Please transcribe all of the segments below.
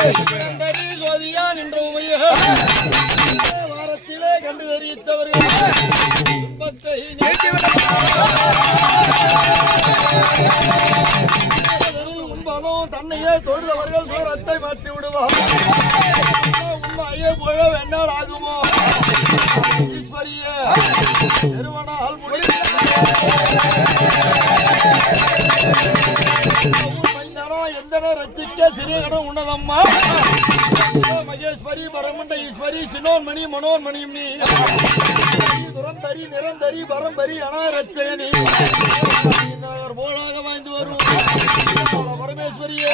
சோதியா நின்ற உமைய வாரத்திலே கண்டு தெரிவித்தவர்கள் உண்பாலும் தன்னையே தொழுதவர்கள் தூரத்தை மாற்றி விடுவார். உண்மையே போக வேண்டால் ஆகுமோ ஈஸ்வரியே நிறுவனால் எந்த ரச்சிக்க சிறியகடம் உன்னதம்மா மகேஸ்வரி பரமண்ட ஈஸ்வரி சினோன்மணி மனோன்மணியும் நீ துரந்தரி நிரந்தரி பரம்பரி அனாரச்சயனி போலாக வாய்ந்து வரும் பரமேஸ்வரியே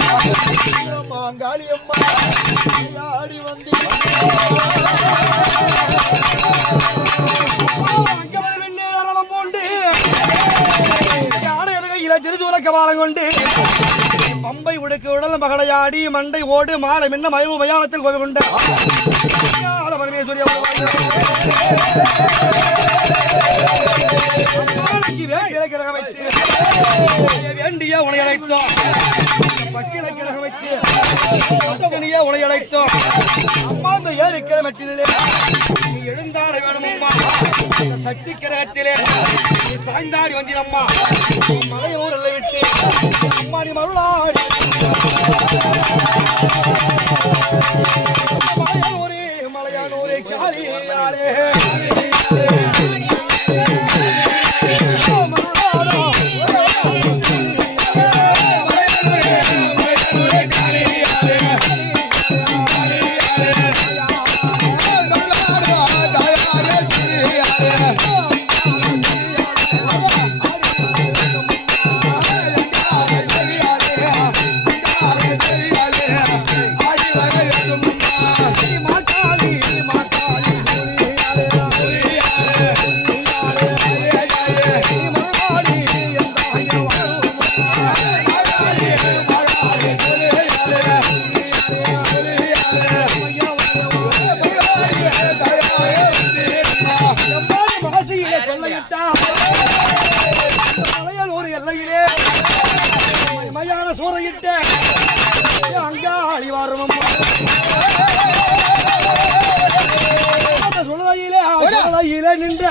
அங்காளி அம்மா ஆடி வந்து திருச்சூலக்கபாலம் கொண்டு பம்பை உடுக்கு உடல் மகளையாடி மண்டை ஓடு மாலை மின்ன மயவு மயானத்தில் கோவில் கொண்ட பரமேஸ்வரி வேண்டிய உனை அழைத்தோம் பக்கிலை கிரகம் வைத்து உனை அழைத்தோம் அம்மா இந்த ஏழு கிழமத்திலே நீ எழுந்தாட வேணும் அம்மா சக்தி கிரகத்திலே நீ சாய்ந்தாடி வந்திரம்மா மலையூர் எல்லை விட்டு அம்மா நீ மருளாடி மலையானோரே காலியாலே சூறையிட்ட அங்காளி வாரம் சுழலையில நின்ற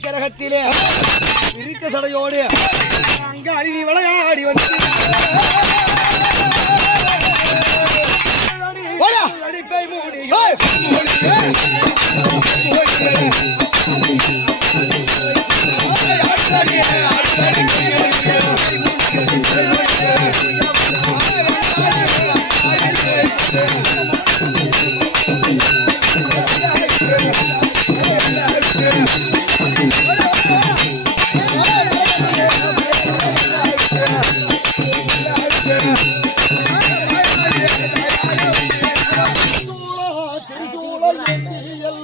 கரகத்திலே இருக்க சடையோடு அங்க அருவி விளையாடி வந்து அடிப்பை மூடி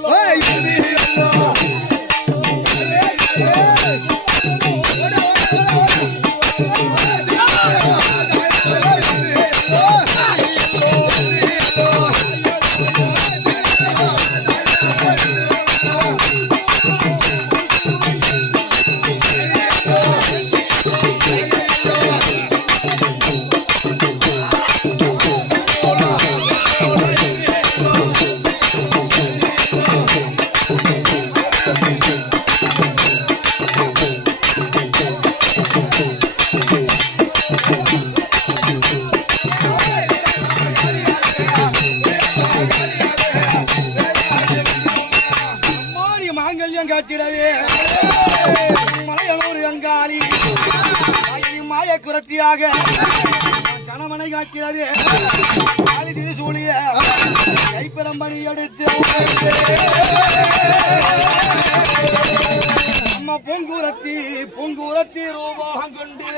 Hey, மாய குரத்தியாக கணவனை காக்கிறது சூழிய கைப்பரம்பணி எடுத்து அம்மா பூங்குரத்தி ரூபாகம் கொண்டு